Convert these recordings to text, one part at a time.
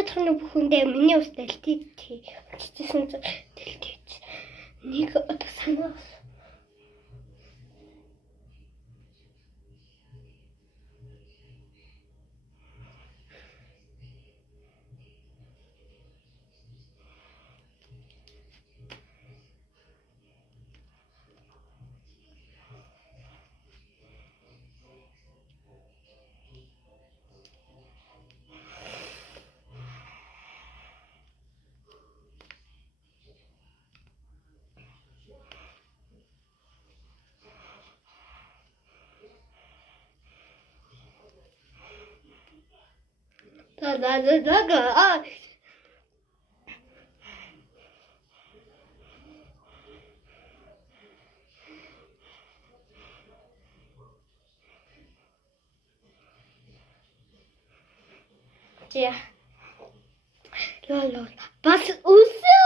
бацхан бүхэндээ миний ус дэлтий. Чичсэн дэлтий. Нэг одоо санаа. Да. Ja. Лол. Бас үсээ.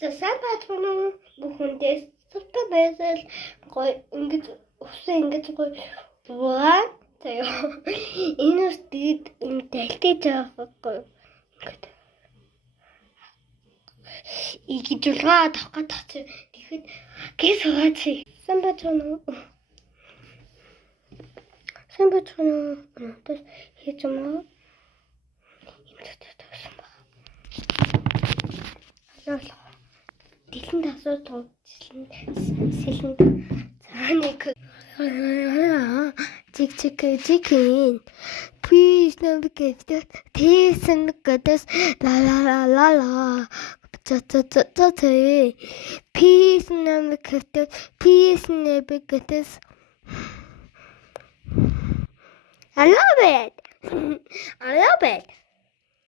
За сапатно бүхэндээс цогтой байсал гой ингэж үсээ ингэж гой ваа. Тэё. Энэ ус дид дэлтэй жаахгүй. Игидулгаа тавхад тач. Тэгэхэд гэс хаач. Самбатно. Тэс хийж юм. Дэлэн дасуу сэлэн цааныг chicken. Please never get that. Taste and goodness. La. Peace never get that. Peace never get this. I love it.